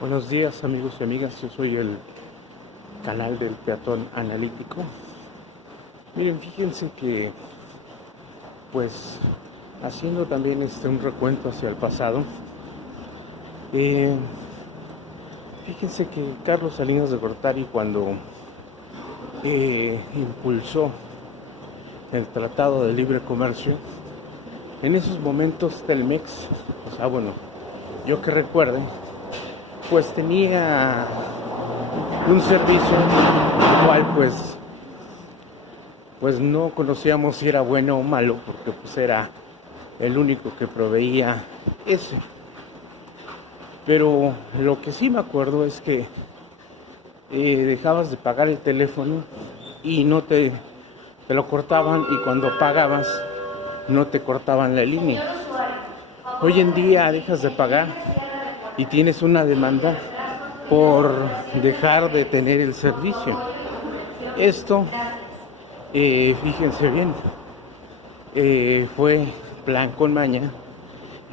Buenos días amigos y amigas, yo soy el canal del peatón analítico. Miren, fíjense que pues haciendo también un recuento hacia el pasado, eh, fíjense que Carlos Salinas de Gortari, cuando impulsó el Tratado de Libre Comercio, en esos momentos Telmex, yo que recuerde, pues tenía un servicio el cual pues no conocíamos si era bueno o malo, porque pues era el único que proveía ese. Pero lo que sí me acuerdo es que dejabas de pagar el teléfono y no te lo cortaban, y cuando pagabas no te cortaban la línea. Hoy en día dejas de pagar y tienes una demanda por dejar de tener el servicio. Esto, fíjense bien, fue plan con maña.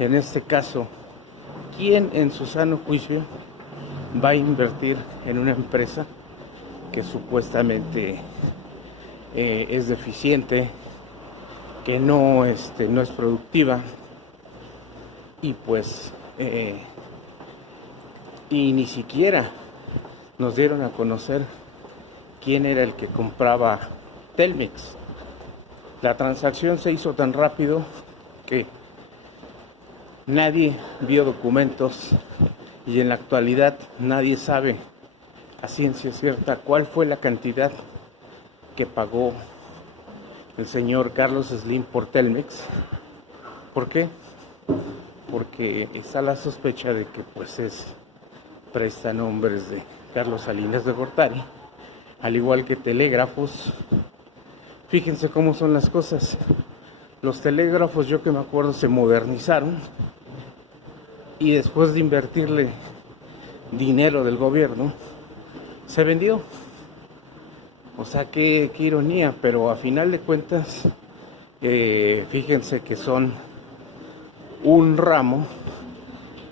En este caso, ¿quién en su sano juicio va a invertir en una empresa que supuestamente es deficiente, que no es productiva, y y ni siquiera nos dieron a conocer quién era el que compraba Telmex? La transacción se hizo tan rápido que nadie vio documentos, y en la actualidad nadie sabe a ciencia cierta cuál fue la cantidad que pagó el señor Carlos Slim por Telmex. ¿Por qué? Porque está la sospecha de que presta nombres de Carlos Salinas de Gortari, al igual que telégrafos. Fíjense cómo son las cosas. Los telégrafos, yo que me acuerdo, se modernizaron, y después de invertirle dinero del gobierno, se vendió. O sea, qué ironía, pero a final de cuentas, fíjense que son un ramo.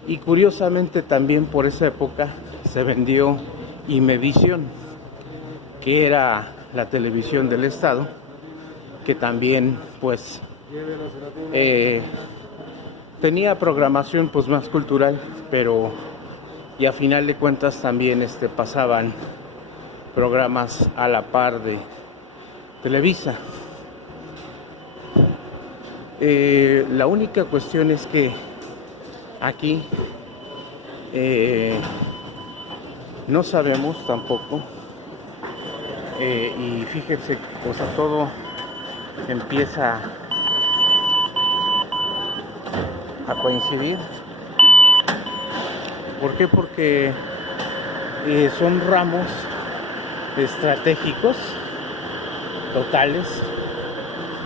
Y curiosamente también por esa época se vendió Imevisión, que era la televisión del estado, que también tenía programación más cultural, pero y a final de cuentas también pasaban programas a la par de Televisa. La única cuestión es que aquí no sabemos tampoco, y fíjense, todo empieza a coincidir. ¿Por qué? Porque son ramos estratégicos totales,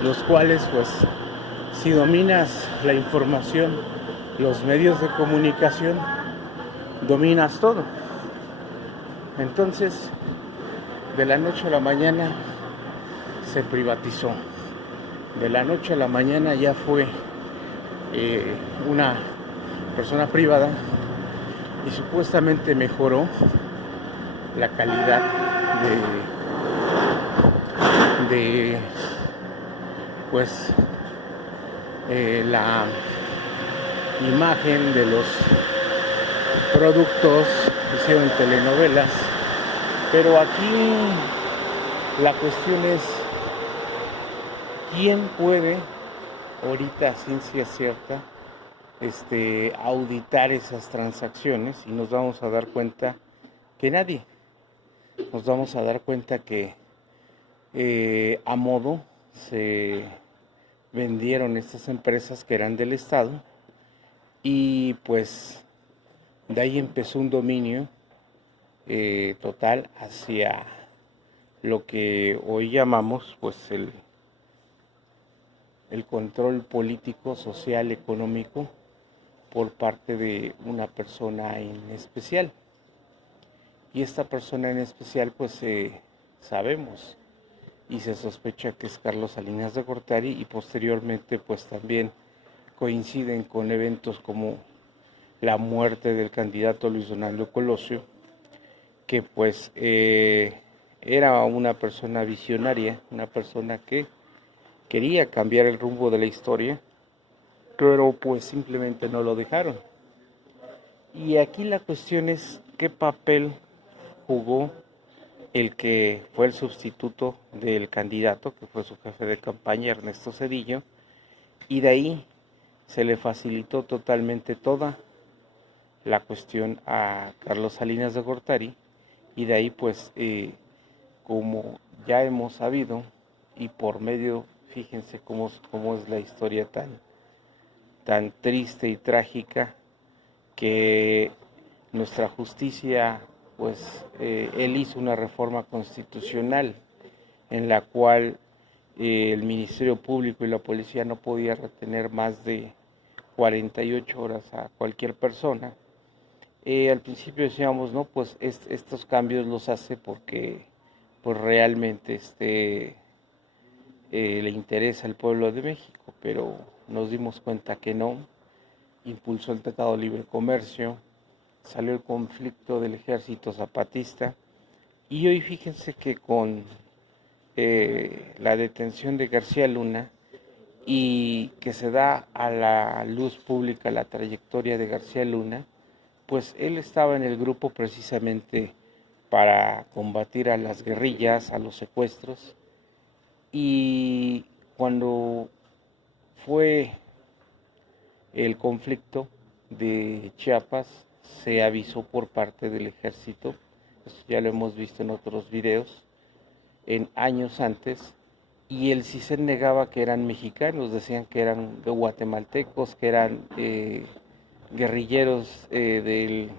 los cuales si dominas la información, los medios de comunicación, dominas todo. Entonces, de la noche a la mañana se privatizó. De la noche a la mañana ya fue una persona privada, y supuestamente mejoró la calidad de la imagen de los productos. Hicieron telenovelas, pero aquí la cuestión es quién puede ahorita a ciencia cierta auditar esas transacciones, y nos vamos a dar cuenta que nadie. Nos vamos a dar cuenta que a modo se vendieron estas empresas que eran del Estado, y de ahí empezó un dominio total hacia lo que hoy llamamos el control político, social, económico por parte de una persona en especial. Y esta persona en especial sabemos y se sospecha que es Carlos Salinas de Gortari, y posteriormente también coinciden con eventos como la muerte del candidato Luis Donaldo Colosio, que pues era una persona visionaria, una persona que quería cambiar el rumbo de la historia, pero pues simplemente no lo dejaron. Y aquí la cuestión es qué papel jugó el que fue el sustituto del candidato, que fue su jefe de campaña, Ernesto Zedillo, y de ahí se le facilitó totalmente toda la cuestión a Carlos Salinas de Gortari, y de ahí pues como ya hemos sabido, y por medio, fíjense cómo es la historia tan triste y trágica, que nuestra justicia, pues él hizo una reforma constitucional en la cual el Ministerio Público y la policía no podía retener más de 48 horas a cualquier persona. Al principio decíamos, no, pues estos cambios los hace porque pues realmente le interesa al pueblo de México, pero nos dimos cuenta que no. Impulsó el Tratado de Libre Comercio, salió el conflicto del Ejército Zapatista, y hoy fíjense que con la detención de García Luna y que se da a la luz pública la trayectoria de García Luna, pues él estaba en el grupo precisamente para combatir a las guerrillas, a los secuestros, y cuando fue el conflicto de Chiapas se avisó por parte del ejército, esto ya lo hemos visto en otros videos, en años antes, y él sí se negaba que eran mexicanos, decían que eran guatemaltecos, que eran guerrilleros de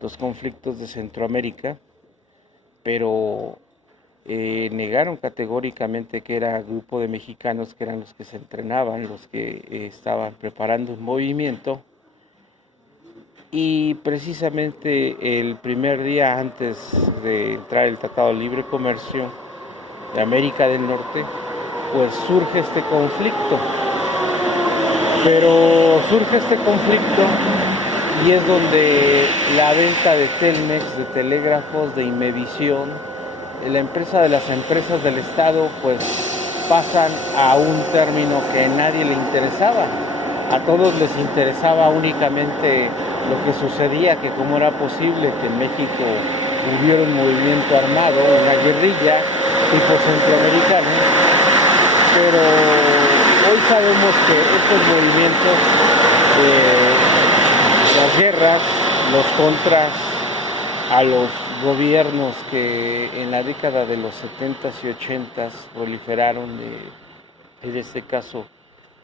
los conflictos de Centroamérica, pero negaron categóricamente que era grupo de mexicanos, que eran los que se entrenaban, los que estaban preparando un movimiento. Y precisamente el primer día antes de entrar el Tratado de Libre Comercio de América del Norte, pues surge este conflicto. Pero surge este conflicto y es donde la venta de Telmex, de telégrafos, de Imevisión, la empresa de las empresas del Estado, pues pasan a un término que a nadie le interesaba. A todos les interesaba únicamente lo que sucedía, que cómo era posible que en México hubiera un movimiento armado, una guerrilla tipo centroamericano, pero hoy sabemos que estos movimientos, las guerras, los contras a los gobiernos que en la década de los 70s y 80s proliferaron, en este caso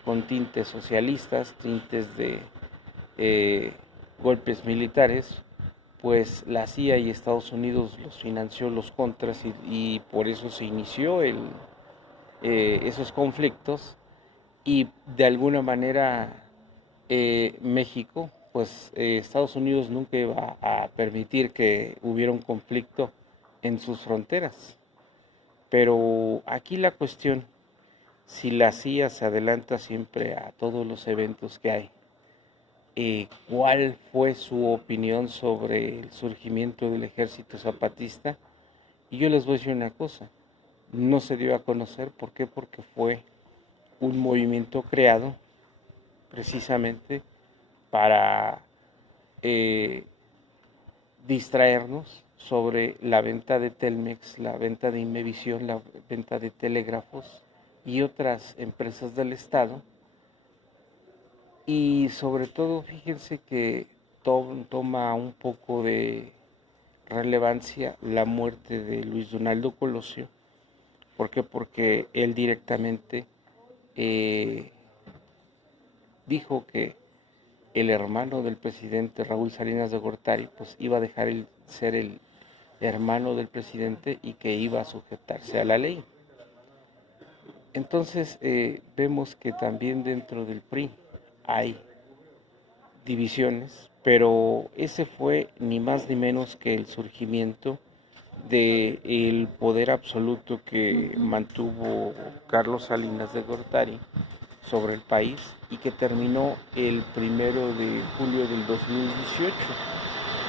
con tintes socialistas, tintes de golpes militares, pues la CIA y Estados Unidos los financió los contras y por eso se inició esos conflictos, y de alguna manera México, pues Estados Unidos nunca iba a permitir que hubiera un conflicto en sus fronteras. Pero aquí la cuestión, si la CIA se adelanta siempre a todos los eventos que hay, ¿cuál fue su opinión sobre el surgimiento del ejército zapatista? Y yo les voy a decir una cosa, no se dio a conocer. ¿Por qué? Porque fue un movimiento creado precisamente para distraernos sobre la venta de Telmex, la venta de Imevisión, la venta de telégrafos y otras empresas del Estado. Y sobre todo, fíjense que toma un poco de relevancia la muerte de Luis Donaldo Colosio. ¿Por qué? Porque él directamente dijo que el hermano del presidente Raúl Salinas de Gortari pues iba a dejar ser el hermano del presidente y que iba a sujetarse a la ley. Entonces vemos que también dentro del PRI hay divisiones, pero ese fue ni más ni menos que el surgimiento del poder absoluto que mantuvo Carlos Salinas de Gortari sobre el país y que terminó el 1 de julio del 2018.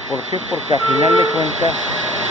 ¿Por qué? Porque a final de cuentas